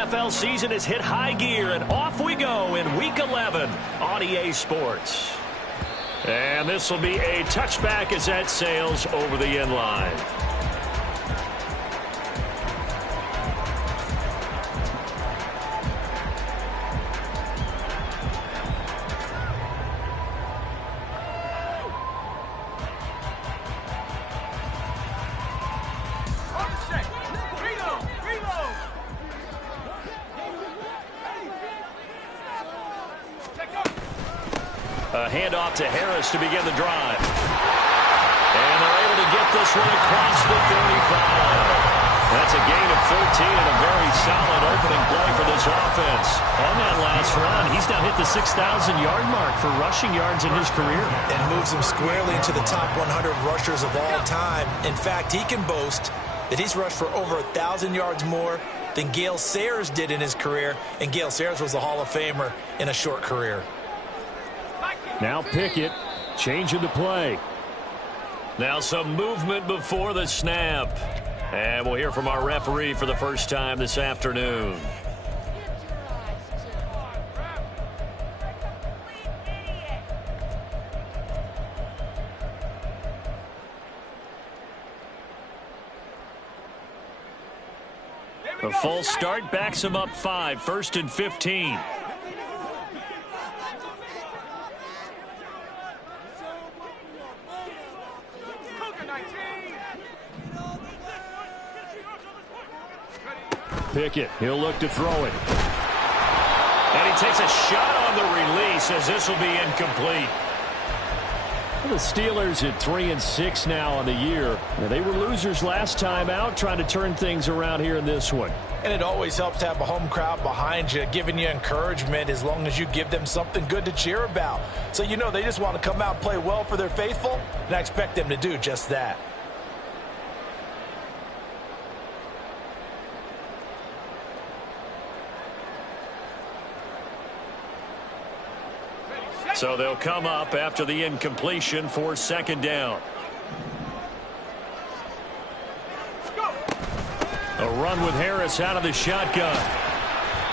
NFL season has hit high gear, and off we go in Week 11 on EA Sports. And this will be a touchback as that sails over the end line. A handoff to Harris to begin the drive. And they're able to get this one across the 35. That's a gain of 13 and a very solid opening play for this offense. On that last run, he's now hit the 6,000-yard mark for rushing yards in his career. And moves him squarely into the top 100 rushers of all time. In fact, he can boast that he's rushed for over 1,000 yards more than Gale Sayers did in his career. And Gale Sayers was a Hall of Famer in a short career. Now Pickett, changing the play. Now some movement before the snap. And we'll hear from our referee for the first time this afternoon. A false start backs him up 5, 1st and 15. Pickett, he'll look to throw it. And he takes a shot on the release as this will be incomplete. The Steelers at 3-6 now on the year. They were losers last time out, trying to turn things around here in this one. And it always helps to have a home crowd behind you, giving you encouragement as long as you give them something good to cheer about. So you know they just want to come out and play well for their faithful, and I expect them to do just that. So they'll come up after the incompletion for 2nd down. A run with Harris out of the shotgun.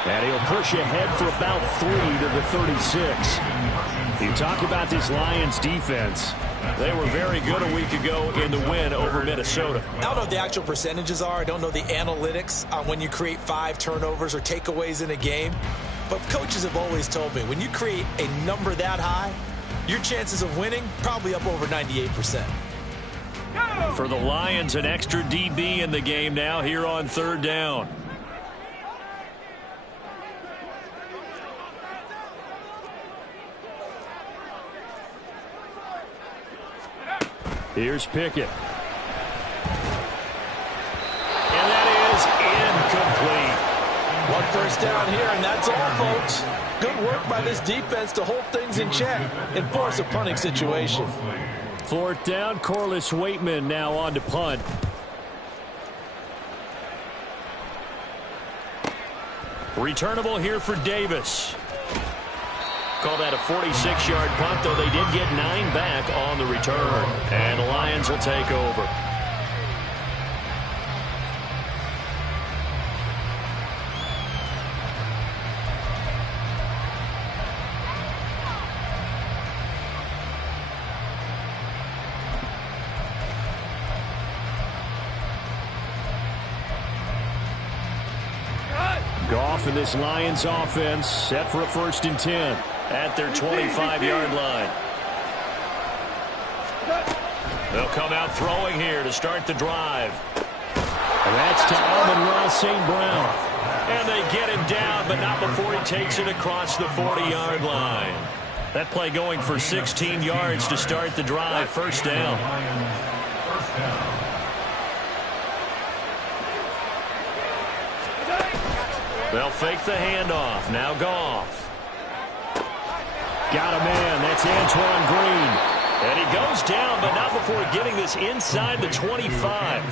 And he'll push ahead for about 3 to the 36. You talk about this Lions defense. They were very good a week ago in the win over Minnesota. I don't know what the actual percentages are. I don't know the analytics on when you create 5 turnovers or takeaways in a game. But coaches have always told me, when you create a number that high, your chances of winning probably up over 98%. For the Lions, an extra DB in the game now here on 3rd down. Here's Pickett. And that is incomplete. 1 first down here, and that's all, folks. Good work by this defense to hold things in check and force a punting situation. 4th down, Corliss Waitman now on to punt. Returnable here for Davis. Call that a 46-yard punt, though they did get 9 back on the return. And the Lions will take over. Goff and this Lions offense set for a 1st and 10 at their 25-yard line. They'll come out throwing here to start the drive. And that's to Amon-Ra St. Brown. And they get him down, but not before he takes it across the 40-yard line. That play going for 16 yards to start the drive. 1st down. They'll fake the handoff. Now Goff. Got a man. That's Antoine Green. And he goes down, but not before getting this inside the 25.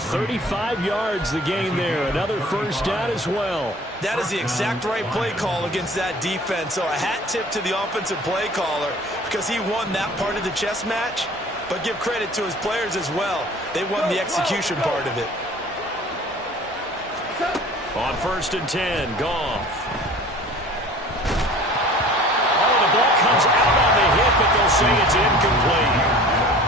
35 yards the gain there. Another 1st down as well. That is the exact right play call against that defense. So a hat tip to the offensive play caller because he won that part of the chess match. But give credit to his players as well. They won the execution part of it. On 1st and 10, Goff. Oh, the ball comes out on the hit, but they'll say it's incomplete.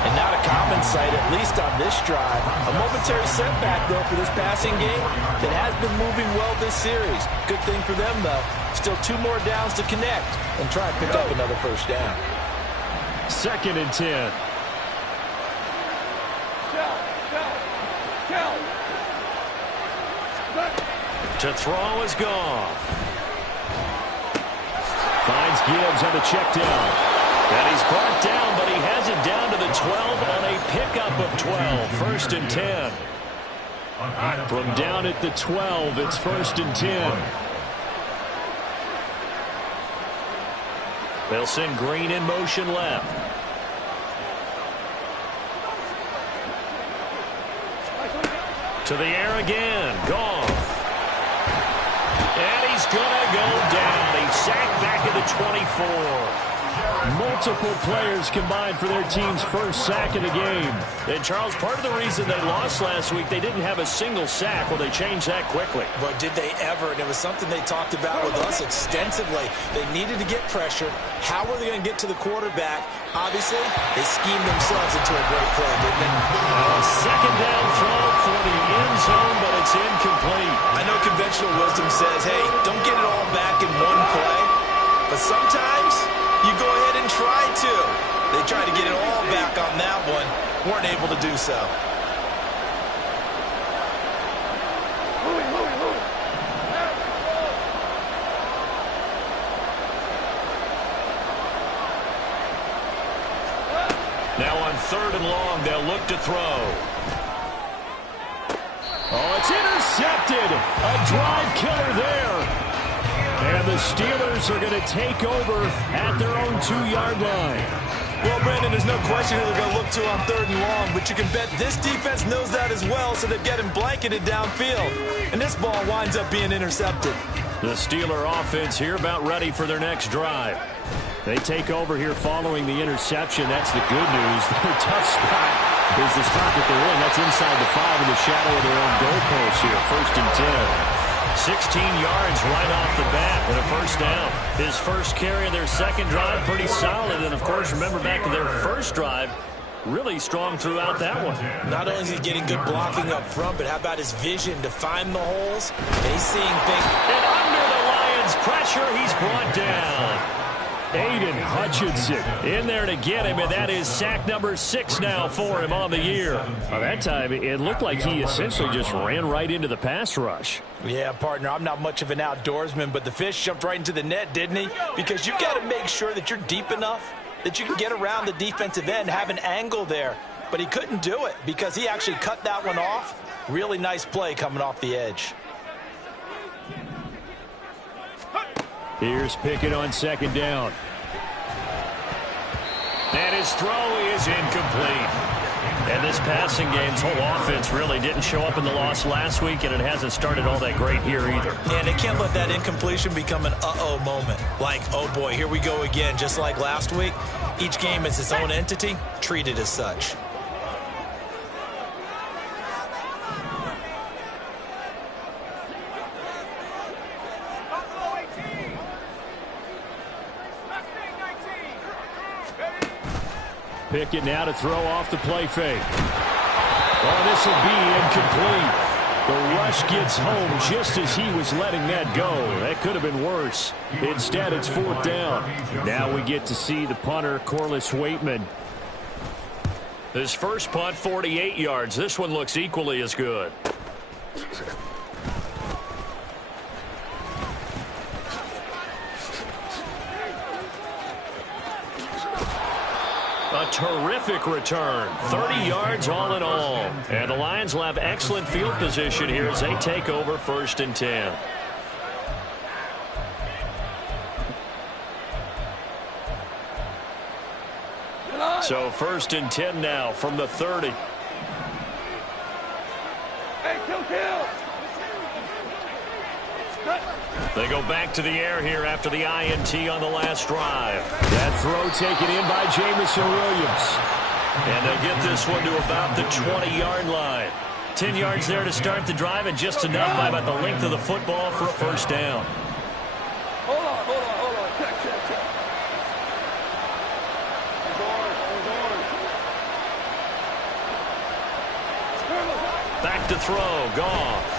And not a common sight, at least on this drive. A momentary setback, though, for this passing game that has been moving well this series. Good thing for them, though. Still 2 more downs to connect and try and pick up another first down. 2nd and 10. To throw is Goff. Finds Gibbs on the check down. And he's brought down, but he has it down to the 12 on a pickup of 12. 1st and 10. From down at the 12, it's 1st and 10. They'll send Green in motion left. To the air again. Goff. And he's going to go down. He's sacked back at the 24. Multiple players combined for their team's first sack of the game. And, Charles, part of the reason they lost last week, they didn't have a single sack. Well, they changed that quickly. But did they ever? And it was something they talked about with us extensively. They needed to get pressure. How were they going to get to the quarterback? Obviously, they schemed themselves into a great play, didn't they? Second down throw for the end zone, but it's incomplete. I know conventional wisdom says, hey, don't get it all back in one play. But sometimes you go ahead and try to. They tried to get it all back on that one. Weren't able to do so. Now on 3rd and long, they'll look to throw. Oh, it's intercepted. A drive killer there. And the Steelers are going to take over at their own 2-yard line. Well, Brandon, there's no question who they're going to look to on 3rd and long, but you can bet this defense knows that as well, so they've got him blanketed downfield. And this ball winds up being intercepted. The Steeler offense here about ready for their next drive. They take over here following the interception. That's the good news. Their tough spot is the spot that they're in. That's inside the 5 in the shadow of their own goalpost here. 1st and 10. 16 yards right off the bat and a first down. His first carry of their second drive, pretty solid. And, of course, remember back to their first drive, really strong throughout that one. Not only is he getting good blocking up front, but how about his vision to find the holes? And he's seeing things. And under the Lions' pressure, he's brought down. Aiden Hutchinson in there to get him, and that is sack number 6 now for him on the year. Well, that time, it looked like he essentially just ran right into the pass rush. Yeah, partner, I'm not much of an outdoorsman, but the fish jumped right into the net, didn't he? Because you've got to make sure that you're deep enough that you can get around the defensive end, have an angle there. But he couldn't do it because he actually cut that one off. Really nice play coming off the edge. Here's Pickett on 2nd down. And his throw is incomplete. And this passing game's whole offense really didn't show up in the loss last week, and it hasn't started all that great here either. And they can't let that incompletion become an uh-oh moment. Like, oh boy, here we go again, just like last week. Each game is its own entity, treated as such. Pickett now to throw off the play fake. Oh, this will be incomplete. The rush gets home just as he was letting that go. That could have been worse. Instead, it's 4th down. Now we get to see the punter, Corliss Waitman. His first punt, 48 yards. This one looks equally as good. A terrific return. 30 yards all in all. And the Lions will have excellent field position here as they take over 1st and 10. So 1st and 10 now from the 30. They go back to the air here after the INT on the last drive. That throw taken in by Jamison Williams. And they'll get this one to about the 20-yard line. 10 yards there to start the drive, and just enough by about the length of the football for a first down. Hold on. Check. Back to throw, Goff.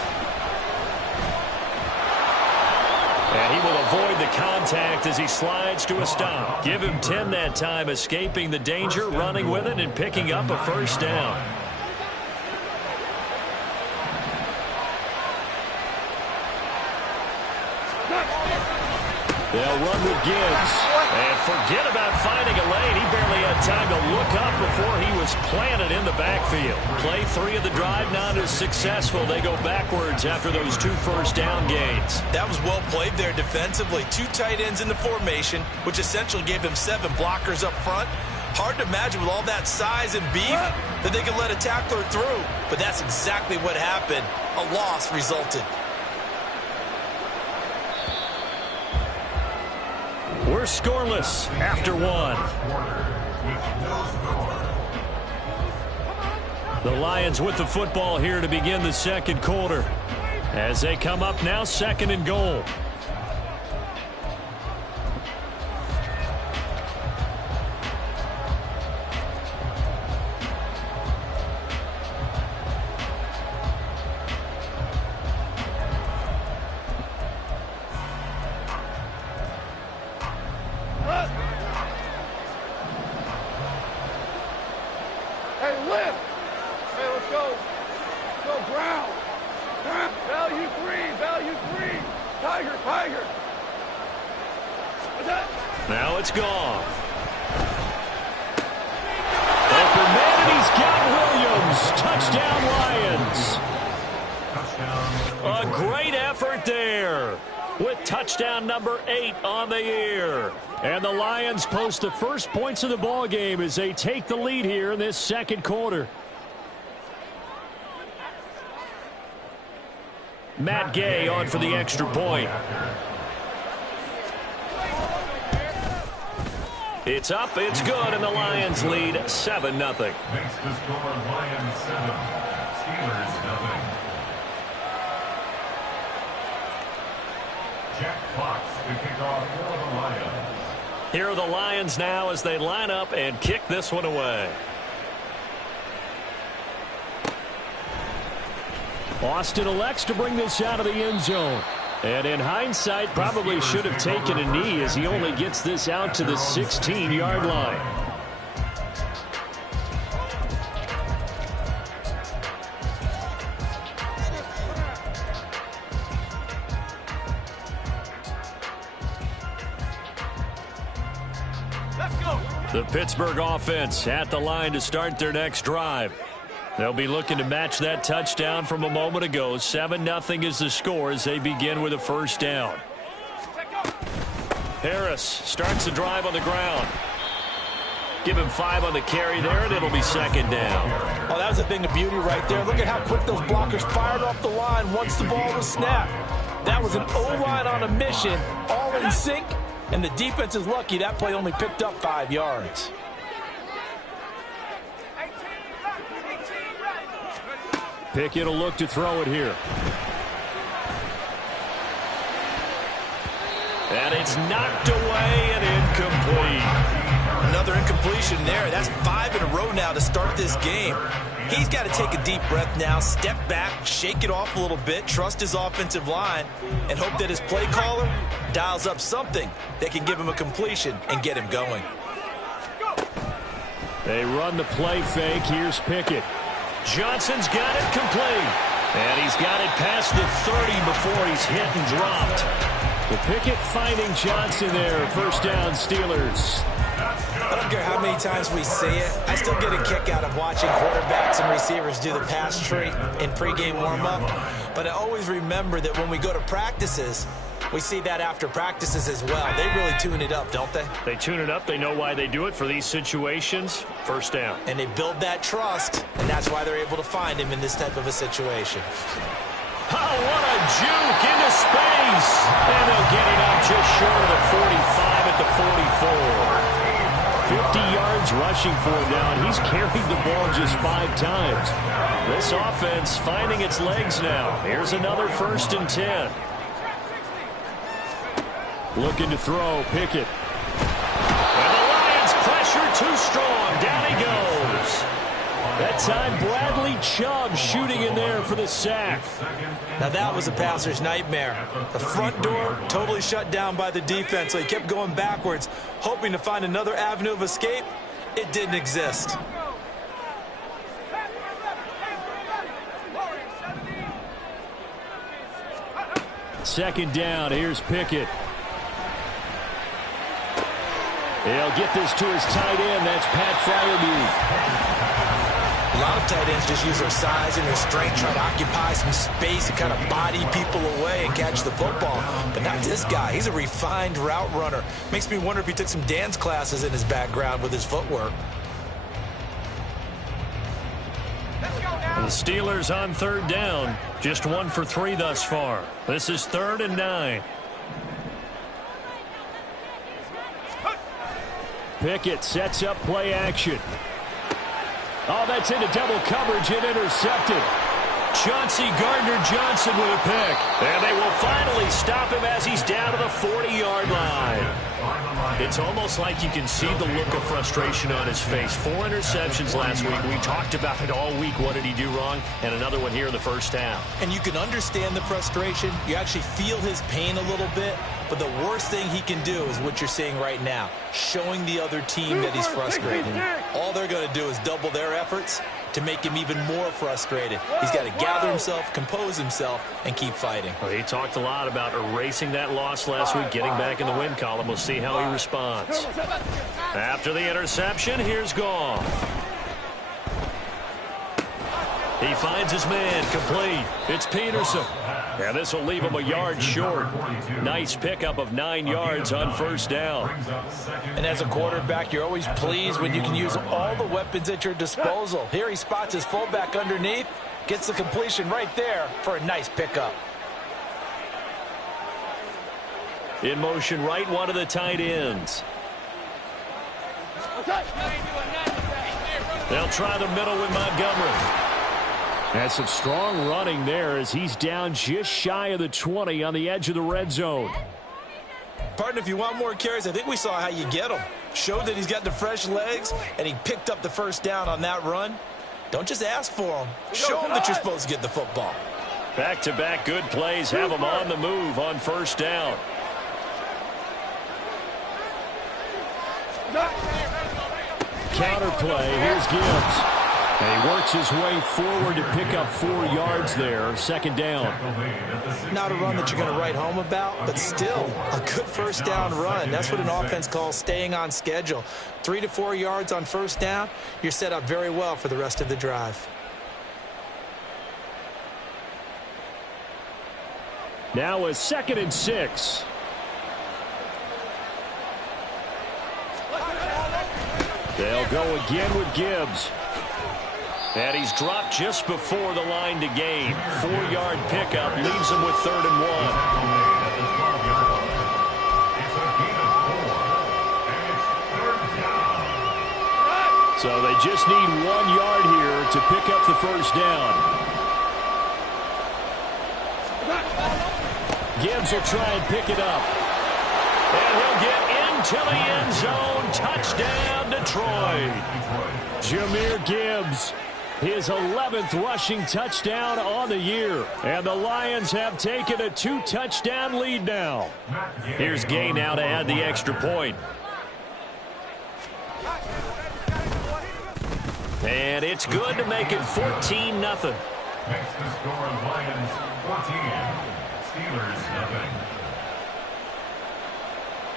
And he will avoid the contact as he slides to a stop. Give him 10 that time, escaping the danger, running with it, and picking up a first down. They'll run with Gibbs. And forget about finding a lane. He barely had time to look up before he was planted in the backfield. Play 3 of the drive, not as successful. They go backwards after those 2 first down gains. That was well played there defensively. 2 tight ends in the formation, which essentially gave him 7 blockers up front. Hard to imagine with all that size and beef that they could let a tackler through. But that's exactly what happened. A loss resulted. We're scoreless after 1. The Lions with the football here to begin the second quarter. As they come up now, 2nd and goal. Now it's gone. Open man, and he's got Williams. Touchdown, Lions. A great effort there with touchdown number 8 on the year. And the Lions post the first points of the ball game as they take the lead here in this second quarter. Matt Gay on for the extra point. It's up, it's good, and the Lions lead 7-0. Makes the score Lions 7, Steelers 0. Jack Fox to kick off for the Lions. Here are the Lions now as they line up and kick this one away. Austin elects to bring this out of the end zone. And in hindsight, probably should have taken a knee as he only gets this out to the 16-yard line. Let's go. The Pittsburgh offense at the line to start their next drive. They'll be looking to match that touchdown from a moment ago. 7-0 is the score as they begin with a first down. Harris starts the drive on the ground. Give him 5 on the carry there, and it'll be 2nd down. Oh, that was a thing of beauty right there. Look at how quick those blockers fired off the line once the ball was snapped. That was an O-line on a mission, all in sync, and the defense is lucky that play only picked up 5 yards. Pickett will look to throw it here. And it's knocked away and incomplete. Another incompletion there. That's 5 in a row now to start this game. He's got to take a deep breath now, step back, shake it off a little bit, trust his offensive line, and hope that his play caller dials up something that can give him a completion and get him going. They run the play fake. Here's Pickett. Johnson's got it complete. And he's got it past the 30 before he's hit and dropped. The Pickett finding Johnson there. First down, Steelers. I don't care how many times we say it, I still get a kick out of watching quarterbacks and receivers do the pass tree in pregame warm-up. But I always remember that when we go to practices, we see that after practices as well. They really tune it up, don't they? They tune it up. They know why they do it for these situations. First down. And they build that trust, and that's why they're able to find him in this type of a situation. Oh, what a juke into space. And they'll get it up just short of the 45 at the 44. 50 yards yards rushing for him now, and he's carried the ball just 5 times. This offense finding its legs now. Here's another 1st and 10. Looking to throw, Pickett. And the Lions pressure too strong. Down he goes. That time, Bradley Chubb shooting in there for the sack. Now that was a passer's nightmare. The front door totally shut down by the defense, so he kept going backwards, hoping to find another avenue of escape. It didn't exist. Second down, here's Pickett. He'll get this to his tight end. That's Pat Freiermuth. A lot of tight ends just use their size and their strength, try to occupy some space and kind of body people away and catch the football. But not this guy. He's a refined route runner. Makes me wonder if he took some dance classes in his background with his footwork. The Steelers on 3rd down. Just 1 for 3 thus far. This is 3rd and 9. Pickett sets up play action. Oh, that's into double coverage and intercepted. Chauncey Gardner-Johnson with a pick. And they will finally stop him as he's down to the 40-yard line. It's almost like you can see the look of frustration on his face. 4 interceptions last week. We talked about it all week. What did he do wrong? And another one here in the first half. And you can understand the frustration. You actually feel his pain a little bit. But the worst thing he can do is what you're seeing right now, showing the other team that he's frustrated. All they're going to do is double their efforts to make him even more frustrated. He's got to gather himself, compose himself, and keep fighting. Well, he talked a lot about erasing that loss last week, getting back in the win column. We'll see how he responds. After the interception, here's Goff. He finds his man, complete. It's Peterson. And this will leave him a yard short. Nice pickup of 9 yards on 1st down. And as a quarterback, you're always pleased when you can use all the weapons at your disposal. Here he spots his fullback underneath, gets the completion right there for a nice pickup. In motion right, one of the tight ends. They'll try the middle with Montgomery. That's some strong running there as he's down just shy of the 20 on the edge of the red zone. Partner, if you want more carries, I think we saw how you get them. Showed that he's got the fresh legs, and he picked up the 1st down on that run. Don't just ask for them. Show them that you're supposed to get the football. Back-to-back good plays have him on the move on 1st down. Counter play. Here's Gibbs. And he works his way forward to pick up 4 yards there. 2nd down. Not a run that you're going to write home about, but still a good 1st down run. That's what an offense calls staying on schedule. 3 to 4 yards on 1st down. You're set up very well for the rest of the drive. Now a 2nd and 6. They'll go again with Gibbs. And he's dropped just before the line to gain. 4-yard pickup leaves him with 3rd and 1. So they just need 1 yard here to pick up the 1st down. Gibbs will try and pick it up. And he'll get into the end zone. Touchdown, Detroit. Jahmyr Gibbs. His 11th rushing touchdown on the year. And the Lions have taken a 2-touchdown lead now. Here's Gay now to add the extra point. And it's good to make it 14-0. Makes the score Lions 14, Steelers 0.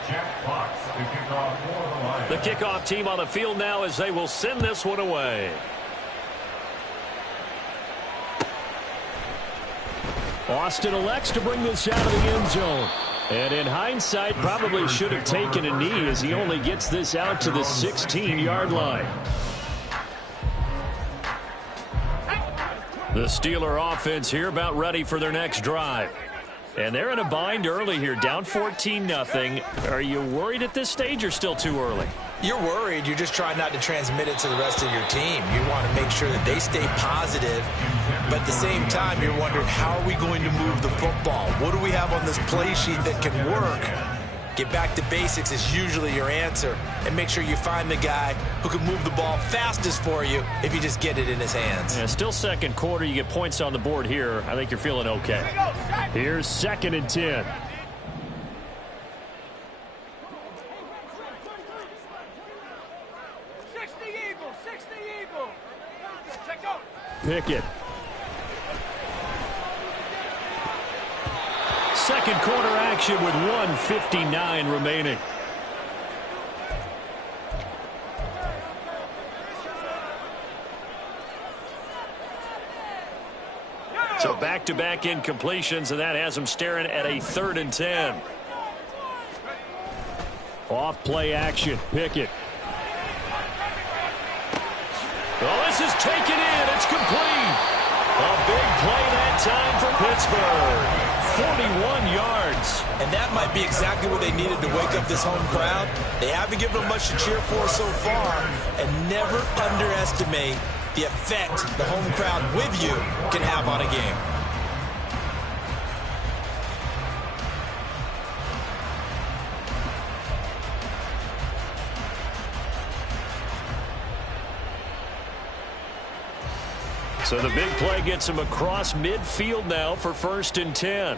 Jack Fox to kick off for the Lions. The kickoff team on the field now as they will send this one away. Austin elects to bring this out of the end zone. And in hindsight, probably should have taken a knee as he only gets this out to the 16-yard line. The Steeler offense here about ready for their next drive. And they're in a bind early here, down 14-0. Are you worried at this stage or still too early? You're worried. You're just trying not to transmit it to the rest of your team. You want to make sure that they stay positive. But at the same time, you're wondering, how are we going to move the football? What do we have on this play sheet that can work? Get back to basics is usually your answer. And make sure you find the guy who can move the ball fastest for you if you just get it in his hands. Yeah, still second quarter. You get points on the board here. I think you're feeling okay. Here's 2nd and 10. Pickett. Second quarter action with 1:59 remaining. So back-to-back incompletions, and that has them staring at a 3rd and 10. Off play action. Pickett. Oh, this is taken in. It's complete. A big play that time for Pittsburgh. 41 yards. And that might be exactly what they needed to wake up this home crowd. They haven't given them much to cheer for so far. And never underestimate the effect the home crowd with you can have on a game. So the big play gets him across midfield now for 1st and 10.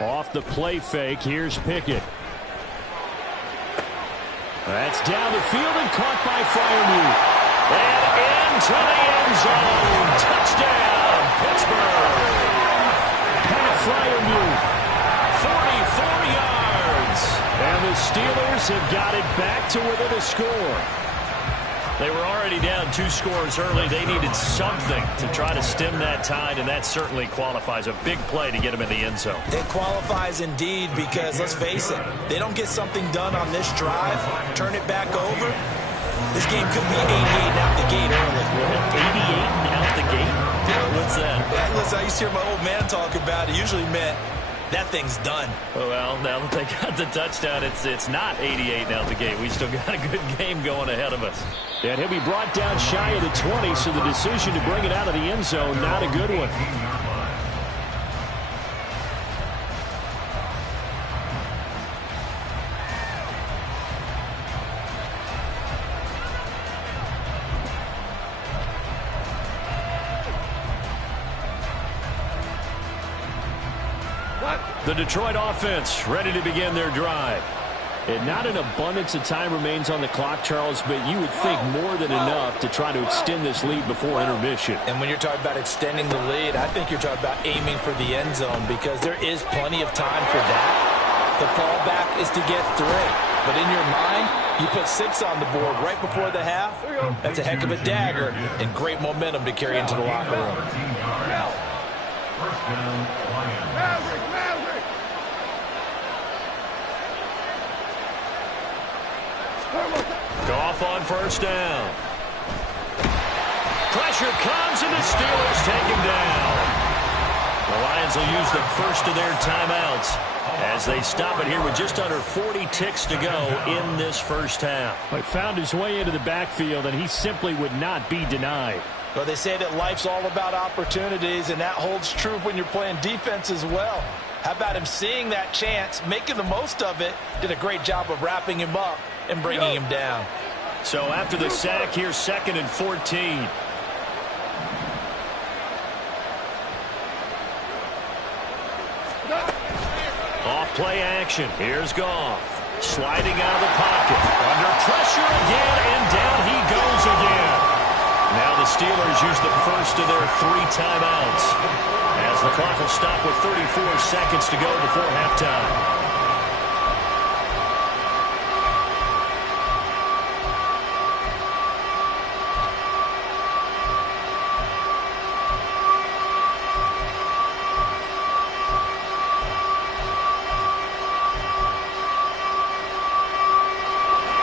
Off the play fake, here's Pickett. That's down the field and caught by Freiermuth. And into the end zone. Touchdown, Pittsburgh. Pat Freiermuth, 44 yards. And the Steelers have got it back to within a score. They were already down 2 scores early. They needed something to try to stem that tide, and that certainly qualifies. A big play to get them in the end zone. It qualifies indeed because, let's face it, they don't get something done on this drive, turn it back over, this game could be 88 and out the gate early. 88 and out the gate? What's that? Yeah, listen, I used to hear my old man talk about it. Usually meant that thing's done. Well, now that they got the touchdown, it's not 88 out the gate. We still got a good game going ahead of us. And he'll be brought down shy of the 20, so the decision to bring it out of the end zone, not a good one. The Detroit offense ready to begin their drive. And not an abundance of time remains on the clock, Charles, but you would think more than enough to try to extend this lead before intermission. And when you're talking about extending the lead, I think you're talking about aiming for the end zone because there is plenty of time for that. The fallback is to get 3. But in your mind, you put 6 on the board right before the half. That's a heck of a dagger and great momentum to carry into the locker room. First down, Lions. Goff on first down. Pressure comes, and the Steelers take him down. The Lions will use the first of their timeouts as they stop it here with just under 40 ticks to go in this first half. He found his way into the backfield, and he simply would not be denied. Well, they say that life's all about opportunities, and that holds true when you're playing defense as well. How about him seeing that chance, making the most of it, did a great job of wrapping him up and bringing him down. So after the sack, here's 2nd and 14. Off play action. Here's Goff. Sliding out of the pocket. Under pressure again, and down he goes again. Now the Steelers use the first of their 3 timeouts as the clock will stop with 34 seconds to go before halftime.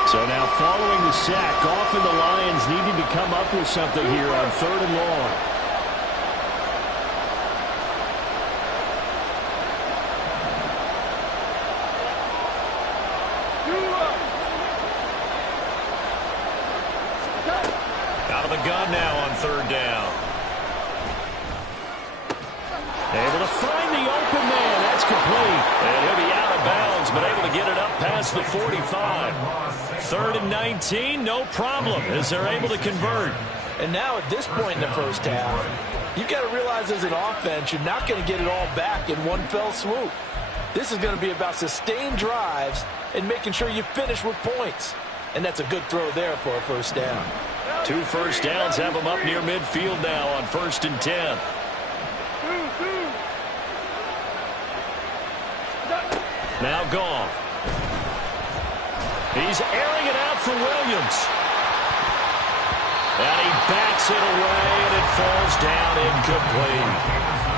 So now following the sack, Goff and the Lions needing to come up with something here on 3rd and long. the gun now on third down. Able to find the open man. That's complete. And he'll be out of bounds, but able to get it up past the 45. 3rd and 19, no problem, as they're able to convert. And now at this point in the first half, you've got to realize as an offense, you're not going to get it all back in one fell swoop. This is going to be about sustained drives and making sure you finish with points. And that's a good throw there for a first down. 2 first downs have them up near midfield now on 1st and 10. Now Goff. He's airing it out for Williams. And he backs it away, and it falls down incomplete.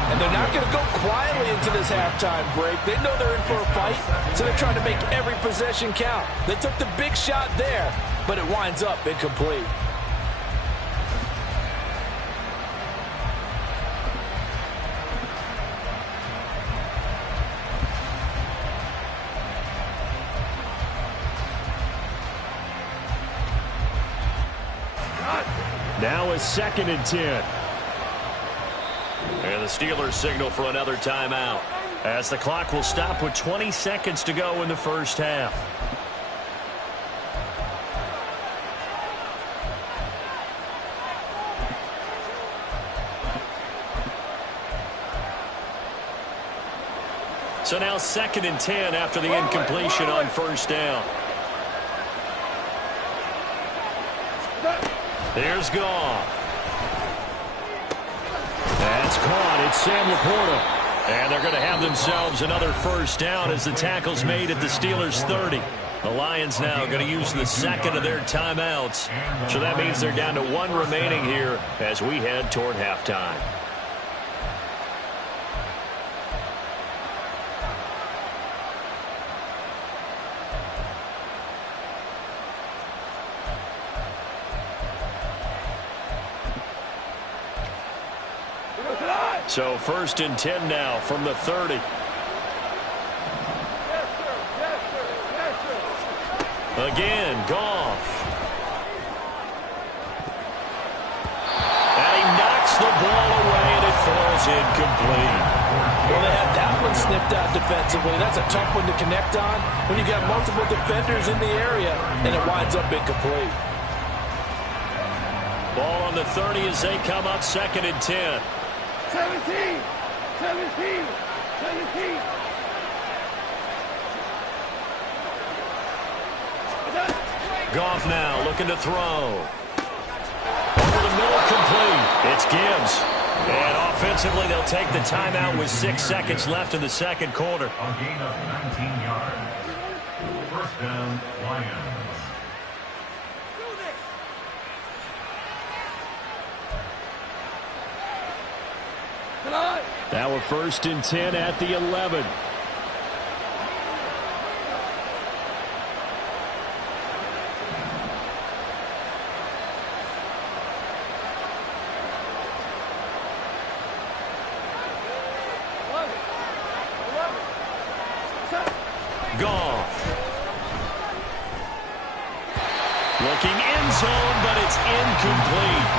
And they're not going to go quietly into this halftime break. They know they're in for a fight, so they're trying to make every possession count. They took the big shot there, but it winds up incomplete. Now a 2nd and 10. And the Steelers signal for another timeout, as the clock will stop with 20 seconds to go in the first half. So now 2nd and 10 after the incompletion on first down. There's Goff. That's caught. It's Sam Laporta. And they're going to have themselves another first down as the tackle's made at the Steelers' 30. The Lions now going to use the 2nd of their timeouts. So that means they're down to 1 remaining here as we head toward halftime. So 1st and 10 now from the 30. Again, Goff. And he knocks the ball away, and it falls incomplete. Well, they had that one snipped out defensively. That's a tough one to connect on when you got multiple defenders in the area, and it winds up incomplete. Ball on the 30 as they come up 2nd and 10. 17. Goff now looking to throw. Over the middle, complete. It's Gibbs. And offensively, they'll take the timeout with 6 seconds left in the second quarter. A gain of 19 yards. First down, Lions. Now a 1st and 10 at the 11. Goff. Looking end zone, but it's incomplete.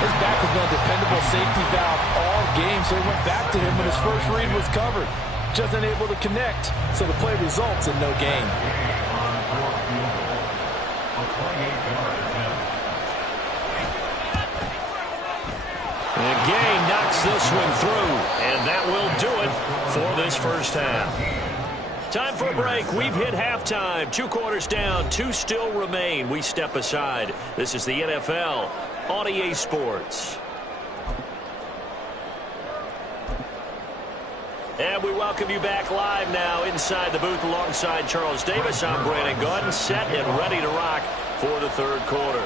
His back has been a dependable safety valve all game, so he went back to him when his first read was covered. Just unable to connect, so the play results in no gain. And Gay knocks this one through, and that will do it for this first half. Time for a break. We've hit halftime. 2 quarters down, 2 still remain. We step aside. This is the NFL on EA Sports. And we welcome you back live now inside the booth alongside Charles Davis. I'm Brandon Gaudin, set and ready to rock for the third quarter.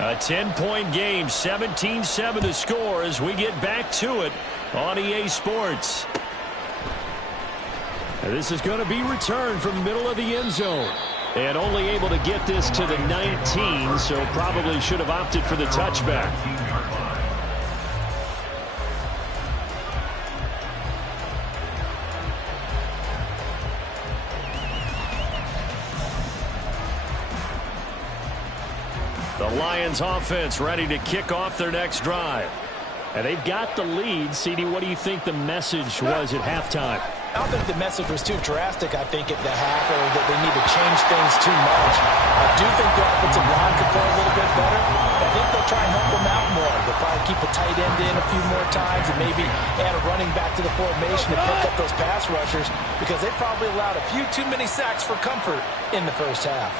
A 10-point game, 17-7 to score as we get back to it on EA Sports. And this is going to be returned from the middle of the end zone. And only able to get this to the 19, so probably should have opted for the touchback. Lions offense ready to kick off their next drive. And they've got the lead. CD, what do you think the message was at halftime? I don't think the message was too drastic, I think, at the half, or that they need to change things too much. I do think the offensive line could play a little bit better. I think they'll try and help them out more. They'll probably keep a tight end in a few more times and maybe add a running back to the formation to pick up those pass rushers, because they probably allowed a few too many sacks for comfort in the first half.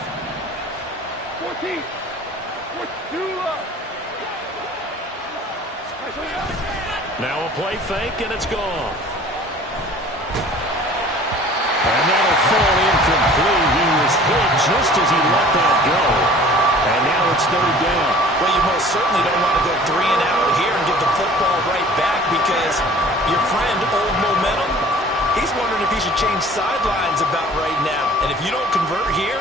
14. 42 up. Now a play fake, and it's gone. And that'll fall incomplete. He was hit just as he let that go. And now it's third down. Well, you most certainly don't want to go 3 and out here and get the football right back, because your friend, Old Momentum, he's wondering if he should change sidelines about right now. And if you don't convert here,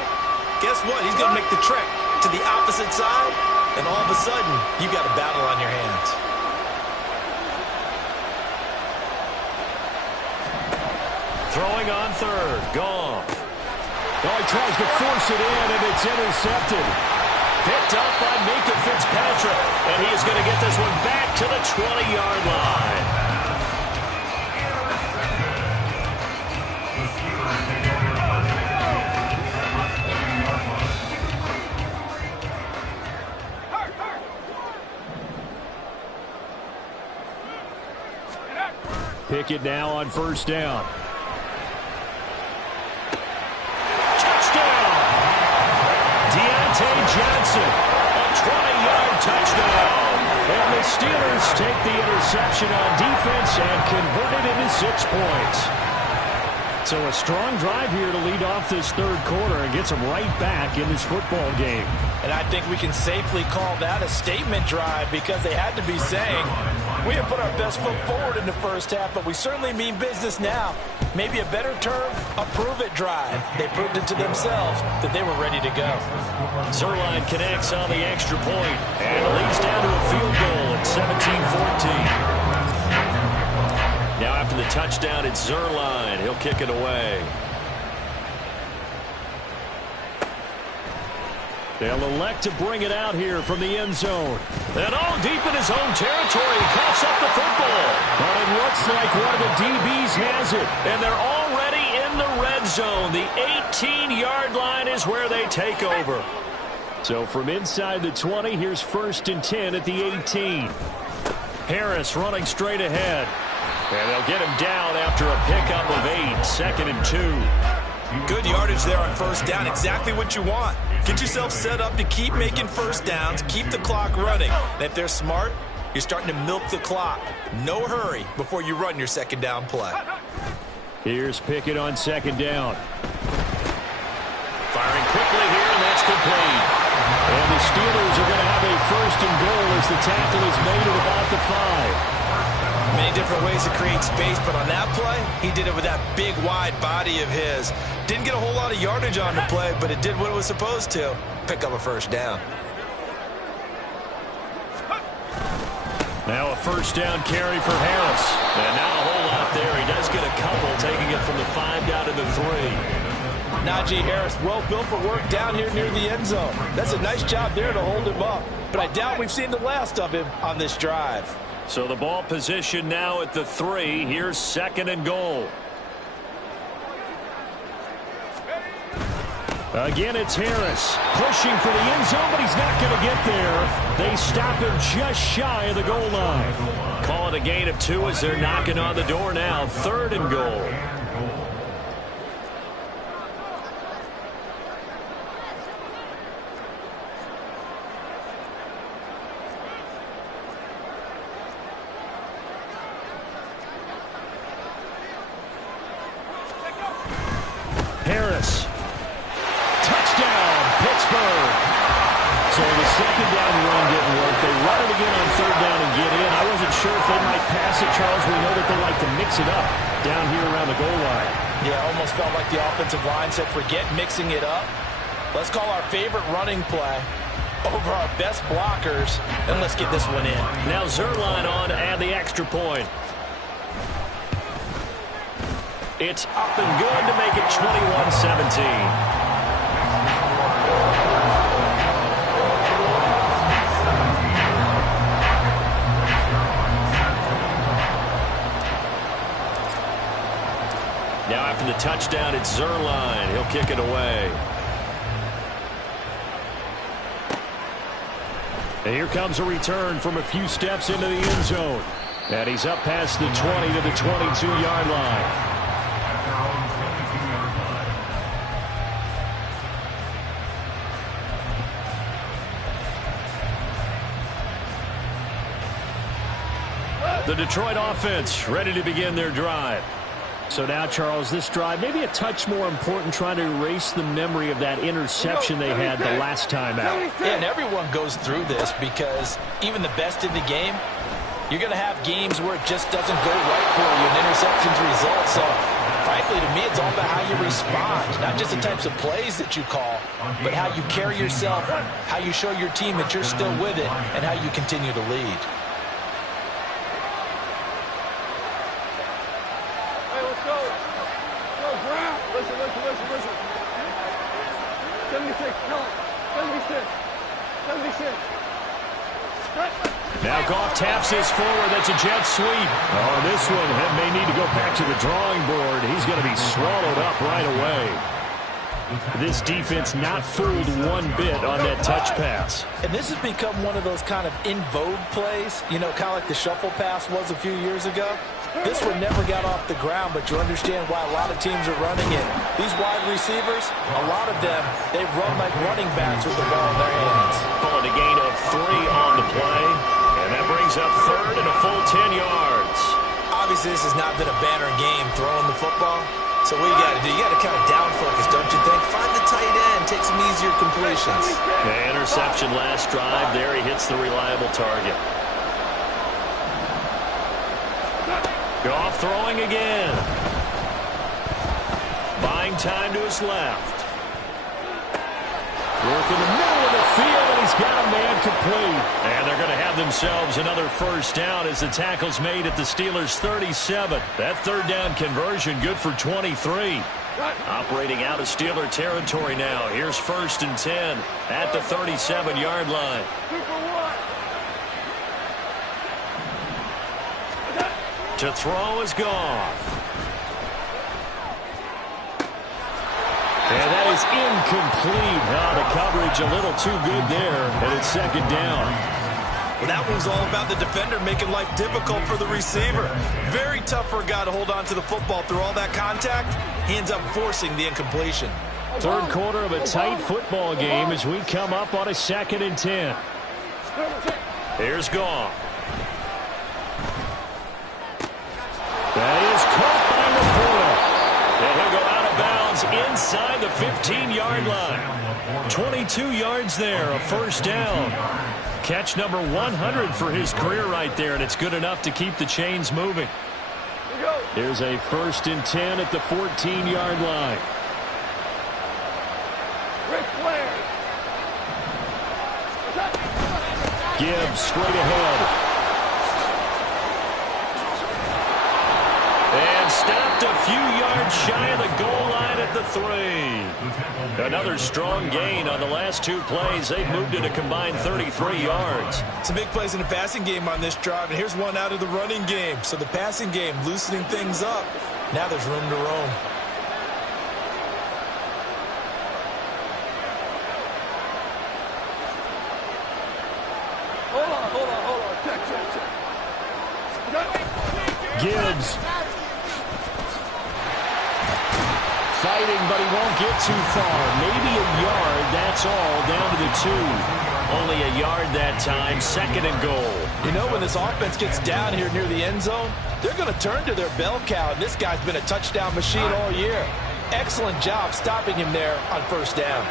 guess what? He's going to make the trek to the opposite side, and all of a sudden, you got a battle on your hands. Throwing on third. Goff. Oh, he tries to force it in, and it's intercepted. Picked up by Minka Fitzpatrick, and he is going to get this one back to the 20-yard line. Pickett now on first down. Johnson, a 20-yard touchdown. And the Steelers take the interception on defense and convert it into 6 points. So a strong drive here to lead off this third quarter and gets them right back in this football game. And I think we can safely call that a statement drive, because they had to be saying, we have put our best foot forward in the first half, but we certainly mean business now. Maybe a better term, a prove-it drive. They proved it to themselves that they were ready to go. Zerline connects on the extra point and leads down to a field goal at 17-14. Now after the touchdown, it's Zerline. He'll kick it away. They'll elect to bring it out here from the end zone. And all deep in his own territory, he coughs up the football. But it looks like one of the DBs has it. And they're already in the red zone. The 18-yard line is where they take over. So from inside the 20, here's 1st and 10 at the 18. Harris running straight ahead. And they'll get him down after a pickup of 8, 2nd and 2. Good yardage there on first down. Exactly what you want. Get yourself set up to keep making first downs, keep the clock running. And if they're smart, you're starting to milk the clock. No hurry before you run your second down play. Here's Pickett on 2nd down. Firing quickly here, and that's complete. And the Steelers are going to have a 1st and goal as the tackle is made at about the 5. Many different ways to create space, but on that play, he did it with that big, wide body of his. Didn't get a whole lot of yardage on the play, but it did what it was supposed to. Pick up a first down. Now a first down carry for Harris. And now a whole lot there. He does get a couple, taking it from the 5 down to the 3. Najee Harris, well built for work down here near the end zone. That's a nice job there to hold him up. But I doubt we've seen the last of him on this drive. So the ball position now at the 3. Here's 2nd and goal. Again, it's Harris pushing for the end zone, but he's not going to get there. They stop him just shy of the goal line. Call it a gain of 2 as they're knocking on the door now. 3rd and goal. Harris. Touchdown, Pittsburgh. So the second down run didn't work. They run it again on 3rd down and get in. I wasn't sure if they might pass it, Charles. We know that they like to mix it up down here around the goal line. Yeah, almost felt like the offensive line said, forget mixing it up. Let's call our favorite running play over our best blockers, and let's get this one in. Now Zerline on to add the extra point. It's up and good to make it 21-17. Now after the touchdown, it's Zerline. He'll kick it away. And here comes a return from a few steps into the end zone. And he's up past the 20 to the 22-yard line. The Detroit offense ready to begin their drive. So now, Charles, this drive maybe a touch more important, trying to erase the memory of that interception they had the last time out. Yeah, and everyone goes through this because even the best in the game, you're going to have games where it just doesn't go right for you and interceptions result. So, frankly, to me, it's all about how you respond, not just the types of plays that you call, but how you carry yourself, how you show your team that you're still with it, and how you continue to lead. Listen. 76, no, 76. Now Goff taps this forward. That's a jet sweep. Oh, this one may need to go back to the drawing board. He's going to be swallowed up right away. This defense not fooled one bit on that touch pass. And this has become one of those kind of in vogue plays, you know, kind of like the shuffle pass was a few years ago. This one never got off the ground, but you understand why a lot of teams are running it. These wide receivers, a lot of them, they run like running backs with the ball in their hands. Pulling a gain of 3 on the play, and that brings up third and a full 10 yards. Obviously, this has not been a banner game throwing the football. So what you got to do, you got to kind of down focus, don't you think? Find the tight end, take some easier completions. The interception last drive. There he hits the reliable target. Goff throwing again. Buying time to his left. Work in the middle of the field, and he's got a man complete. And they're going to have themselves another first down as the tackle's made at the Steelers' 37. That third down conversion good for 23. Operating out of Steeler territory now. Here's 1st and 10 at the 37-yard line. To throw is Goff. And that is incomplete. The coverage a little too good there, and it's 2nd down. Well, that one's all about the defender making life difficult for the receiver. Very tough for a guy to hold on to the football through all that contact. He ends up forcing the incompletion. Third quarter of a tight football game as we come up on a 2nd and 10. Here's Goff. That is caught by Laporta. And he'll go out of bounds inside the 15-yard line. 22 yards there, a first down. Catch number 100 for his career right there, and it's good enough to keep the chains moving. Here's a 1st and 10 at the 14-yard line. Gibbs straight ahead. And stopped a few yards shy of the goal line at the 3. Another strong gain on the last 2 plays. They've moved it a combined 33 yards. Some big plays in the passing game on this drive, and here's one out of the running game. So the passing game loosening things up. Now there's room to roam. Hold on. Check. Gibbs. Fighting, but he won't get too far. Maybe a yard, that's all, down to the 2. Only a yard that time, 2nd and goal. You know, when this offense gets down here near the end zone, they're going to turn to their bell cow, and this guy's been a touchdown machine all year. Excellent job stopping him there on 1st down.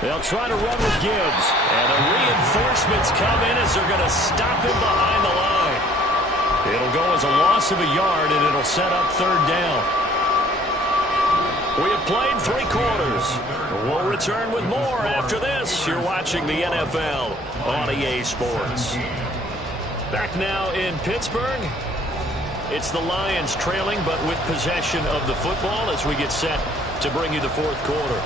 They'll try to run with Gibbs. And the reinforcements come in as they're going to stop him behind the line. It'll go as a loss of a yard, and it'll set up 3rd down. We have played 3 quarters. We'll return with more after this. You're watching the NFL on EA Sports. Back now in Pittsburgh. It's the Lions trailing, but with possession of the football as we get set to bring you the 4th quarter.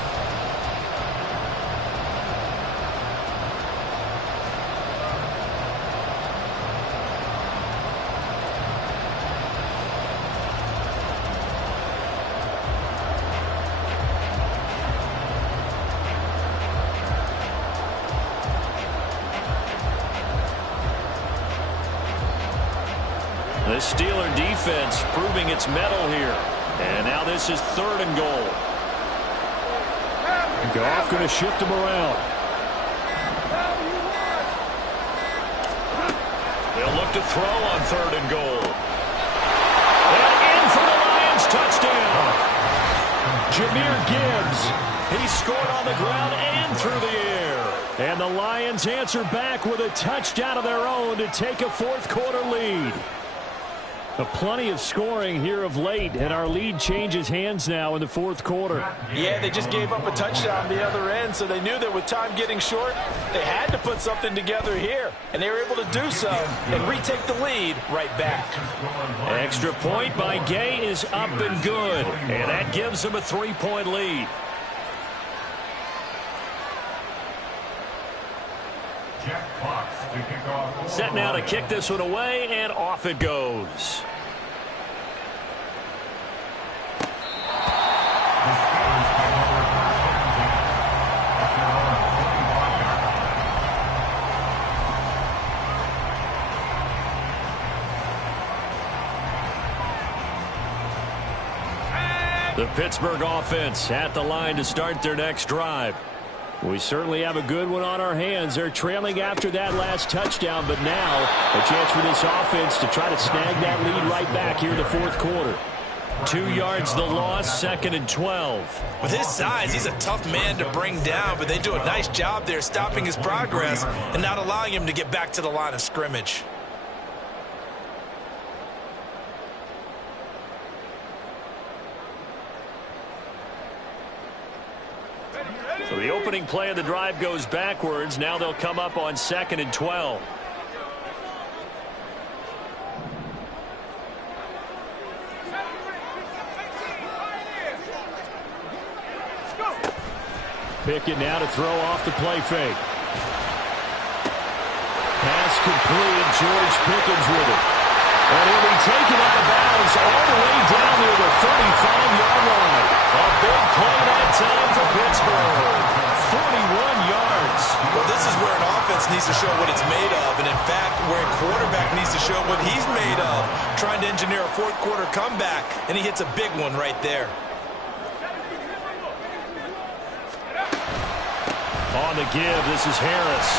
Steeler defense proving its mettle here. And now this is 3rd and goal. Goff going to shift him around. They'll look to throw on 3rd and goal. And in for the Lions, touchdown. Jahmyr Gibbs. He scored on the ground and through the air. And the Lions answer back with a touchdown of their own to take a 4th quarter lead. Plenty of scoring here of late, and our lead changes hands now in the 4th quarter. Yeah, they just gave up a touchdown the other end, so they knew that with time getting short, they had to put something together here. And they were able to do so and retake the lead right back. Extra point by Gay is up and good, and that gives them a 3-point lead. Jack Fox to kick off. Set now to kick this one away, and off it goes. The Pittsburgh offense at the line to start their next drive. We certainly have a good one on our hands. They're trailing after that last touchdown, but now a chance for this offense to try to snag that lead right back here in the 4th quarter. 2 yards the loss, 2nd and 12. With his size, he's a tough man to bring down, but they do a nice job there stopping his progress and not allowing him to get back to the line of scrimmage. So the opening play of the drive goes backwards. Now they'll come up on 2nd and 12. Pickett now to throw off the play fake. Pass complete. George Pickens with it. And he'll be taken out of bounds all the way down near the 35-yard line. A big play that time for Pittsburgh. 41 yards. Well, this is where an offense needs to show what it's made of, and in fact, where a quarterback needs to show what he's made of, trying to engineer a 4th quarter comeback, and he hits a big one right there. On the give, this is Harris.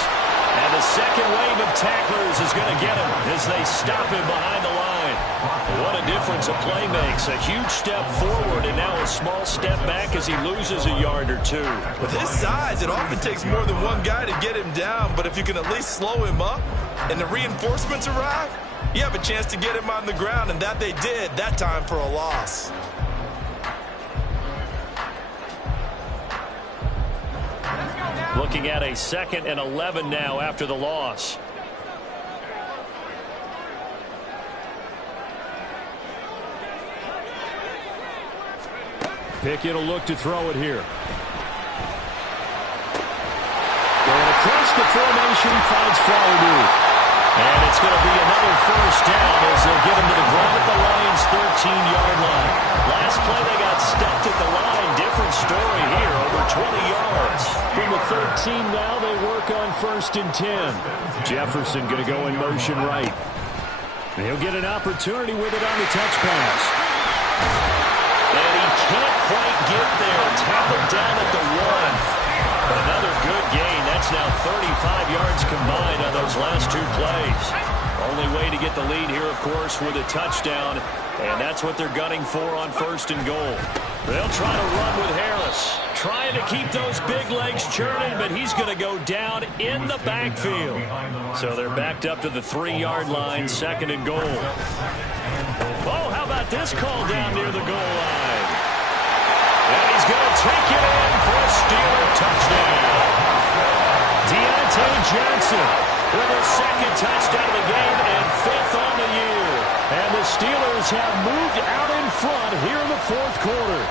And the second wave of tacklers is going to get him as they stop him behind the line. What a difference a play makes. A huge step forward and now a small step back as he loses a yard or two. With his size, it often takes more than one guy to get him down, but if you can at least slow him up and the reinforcements arrive, you have a chance to get him on the ground, and that they did that time for a loss. Looking at a 2nd and 11 now after the loss. Pickett will look to throw it here. Going across the formation, he finds Flower. And it's going to be another first down as they'll get him to the ground at the Lions' 13-yard line. Last play they got stuffed at the line. Different story here, over 20 yards. From the 13 now, they work on 1st and 10. Jefferson going to go in motion right. And he'll get an opportunity with it on the touch pass. And he can't quite get there. Tackled down at the 1. But another good gain. That's now 35 yards combined on those last 2 plays. Only way to get the lead here, of course, with a touchdown. And that's what they're gunning for on 1st and goal. They'll try to run with Harris. Trying to keep those big legs churning, but he's going to go down in the backfield. So they're backed up to the 3-yard line, 2nd and goal. Oh, how about this call down near the goal line? And he's going to take it in for a Steeler touchdown. Deontay Johnson with his 2nd touchdown of the game and 5th on the year. And the Steelers have moved out in front here in the 4th quarter.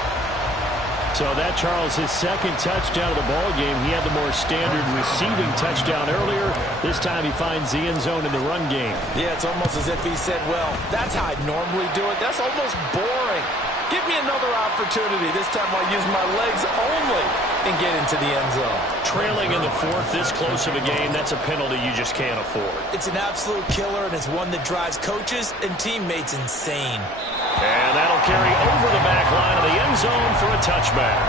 So that, Charles, his 2nd touchdown of the ball game. He had the more standard receiving touchdown earlier. This time he finds the end zone in the run game. Yeah, it's almost as if he said, well, that's how I normally do it. That's almost boring. Give me another opportunity. This time I'll use my legs only. and get into the end zone. Trailing in the fourth, this close of a game, that's a penalty you just can't afford. It's an absolute killer, and it's one that drives coaches and teammates insane. And that'll carry over the back line of the end zone for a touchback.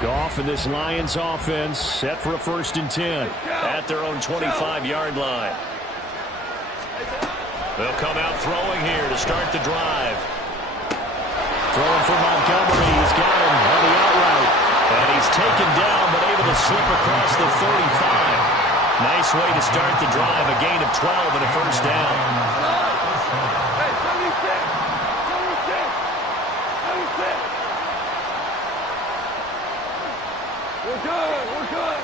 Goff and this Lions offense set for a 1st and 10 at their own 25-yard line. They'll come out throwing here to start the drive. Throwing for Montgomery. He's got him on the outright. And he's taken down but able to slip across the 35. Nice way to start the drive. A gain of 12 and a 1st down. Hey, 76! 76! We're good. We're good.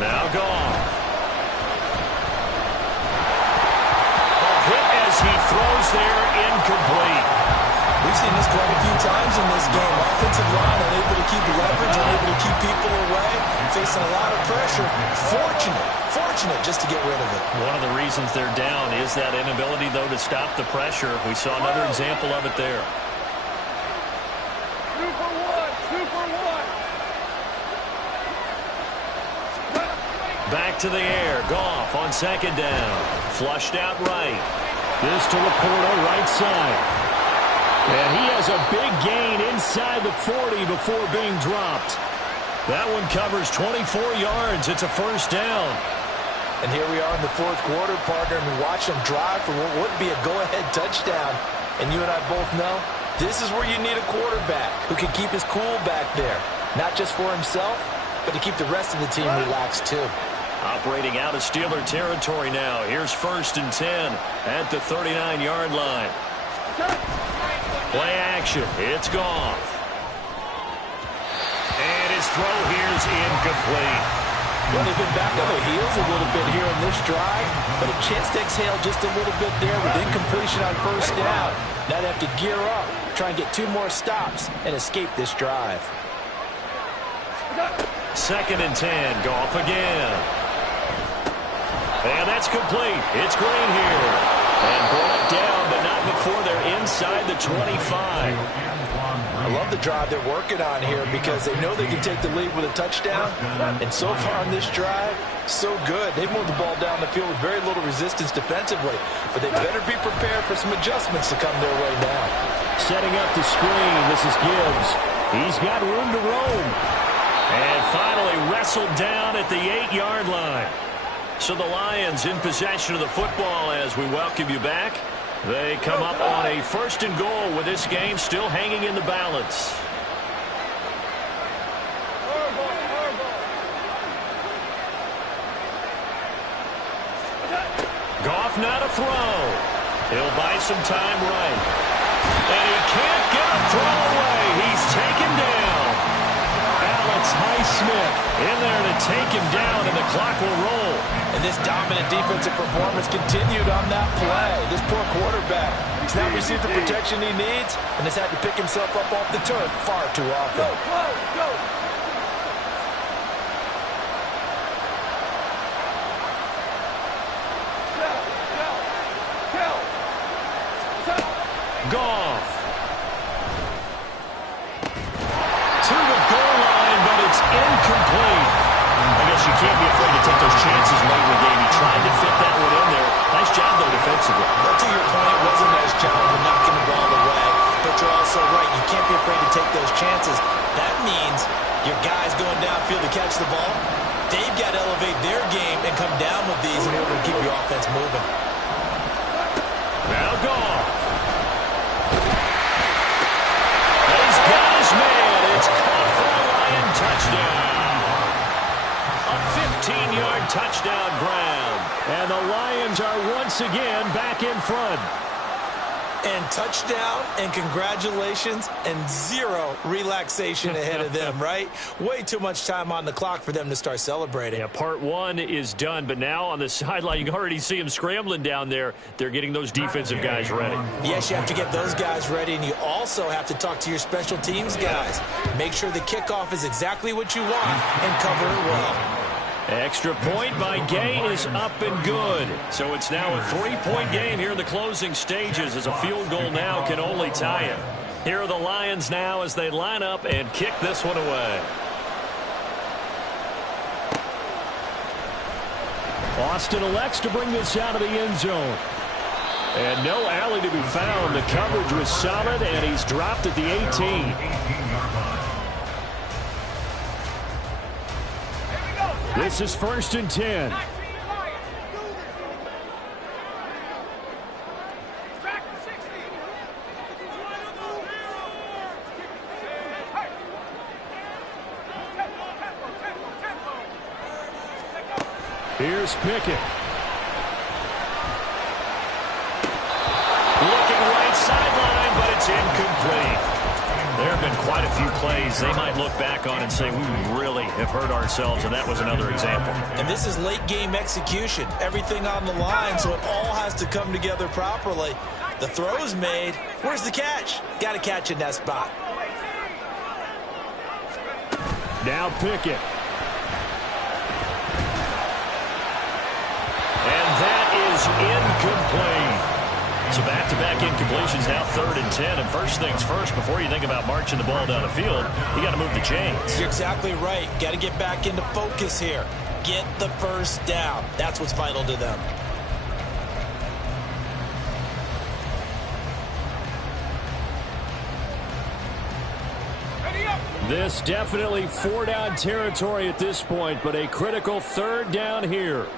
Now Goff. A hit as he throws there, incomplete. We've seen this quite a few times in this game. Offensive line unable to keep leverage, unable to keep people away, facing a lot of pressure. Fortunate just to get rid of it. One of the reasons they're down is that inability, though, to stop the pressure. We saw another example of it there. Back to the air. Goff on 2nd down. Flushed out right. This to Laporta, right side. And he has a big gain inside the 40 before being dropped. That one covers 24 yards. It's a 1st down. And here we are in the 4th quarter, partner, and we watch them drive for what would be a go-ahead touchdown. And you and I both know this is where you need a quarterback who can keep his cool back there. Not just for himself, but to keep the rest of the team relaxed too. Operating out of Steeler territory now. Here's 1st and 10 at the 39-yard line. Play action. It's Goff. And his throw here is incomplete. Well, they've been back on their heels a little bit here in this drive, but a chance to exhale just a little bit there with incompletion on 1st down. Now they have to gear up, try and get 2 more stops, and escape this drive. 2nd and 10. Goff again. And that's complete. It's Green here. And brought down, but not before they're inside the 25. I love the drive they're working on here because they know they can take the lead with a touchdown. And so far on this drive, so good. They've moved the ball down the field with very little resistance defensively. But they better be prepared for some adjustments to come their way now. Setting up the screen. This is Gibbs. He's got room to roam. And finally wrestled down at the 8-yard line. So the Lions in possession of the football as we welcome you back. They come up on a 1st and goal with this game still hanging in the balance. Goff not a throw. He'll buy some time right. And he can't get a throw away. He's taken down. Alex Highsmith in there to take him down, and the clock will roll. And this dominant defensive performance continued on that play. This poor quarterback has now received the protection he needs and has had to pick himself up off the turf far too often. Go. Goff. To the goal line, but it's incomplete. I guess you can't be afraid to take those chances late in the game. He tried to fit that one in there. Nice job, though, defensively. Well, to your point, it was a nice job of knocking the ball away. But you're also right. You can't be afraid to take those chances. That means your guys going downfield to catch the ball, they've got to elevate their game and come down with these in order to keep your offense moving. Now Goff. And he's got his man. It's caught for a Lion touchdown. A 15-yard touchdown grab. And the Lions are once again back in front. And touchdown and congratulations and zero relaxation ahead of them, right? Way too much time on the clock for them to start celebrating. Yeah, part one is done, but now on the sideline, you can already see them scrambling down there. They're getting those defensive guys ready. Yes, you have to get those guys ready, and you also have to talk to your special teams guys. Make sure the kickoff is exactly what you want and cover it well. Extra point by Gay is up and good. So it's now a 3-point game here in the closing stages as a field goal now can only tie it. Here are the Lions now as they line up and kick this one away. Austin elects to bring this out of the end zone. And no alley to be found. The coverage was solid, and he's dropped at the 18. This is 1st and 10. Here's Pickett. Looking right sideline, but it's incomplete. There have been quite a few plays they might look back on and say, we really have hurt ourselves, and that was another example. And this is late game execution. Everything on the line, so it all has to come together properly. The throw's made. Where's the catch? Got to catch in that spot. Now Pickett. And that is incomplete. So back-to-back incompletions, now 3rd and 10. And first things first, before you think about marching the ball down the field, you got to move the chains. You're exactly right. Got to get back into focus here. Get the first down. That's what's vital to them. This definitely 4-down territory at this point, but a critical 3rd down here.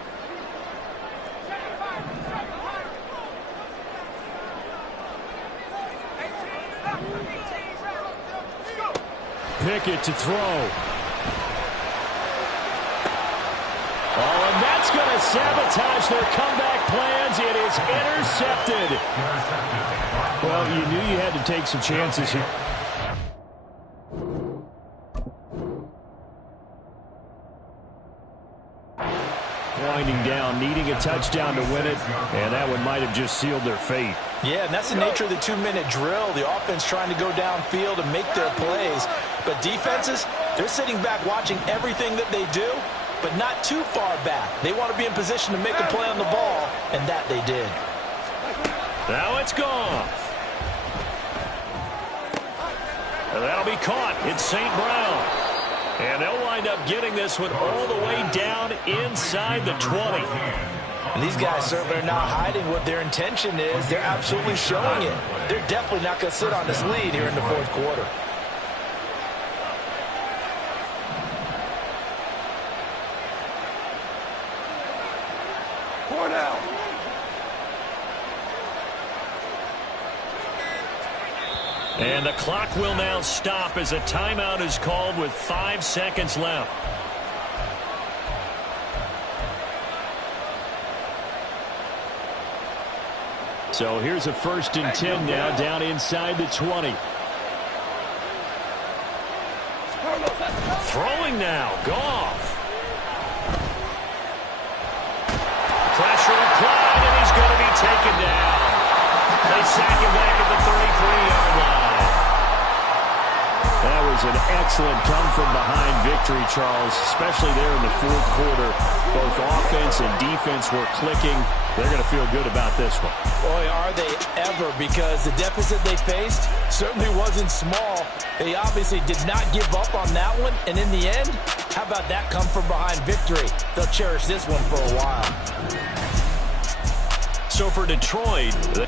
Pickett to throw. Oh, and that's going to sabotage their comeback plans. It is intercepted. Well, you knew you had to take some chances here. Winding down, needing a touchdown to win it, and that one might have just sealed their fate. Yeah, and that's the nature of the 2-minute drill. The offense trying to go downfield and make their plays. But defenses, they're sitting back watching everything that they do, but not too far back. They want to be in position to make a play on the ball, and that they did. Now it's gone. And that'll be caught. It's St. Brown. And they'll wind up getting this one all the way down inside the 20. And these guys certainly are not hiding what their intention is. They're absolutely showing it. They're definitely not going to sit on this lead here in the 4th quarter. Four down. And the clock will now stop as a timeout is called with 5 seconds left. So here's a 1st and 10 now down inside the 20. Throwing now, Goff. Pressure applied, and he's going to be taken down. They sack him back at the 33-yard line. That was an excellent come-from-behind victory, Charles, especially there in the 4th quarter. Both offense and defense were clicking. They're going to feel good about this one. Boy, are they ever, because the deficit they faced certainly wasn't small. They obviously did not give up on that one, and in the end, how about that come-from-behind victory? They'll cherish this one for a while. So for Detroit...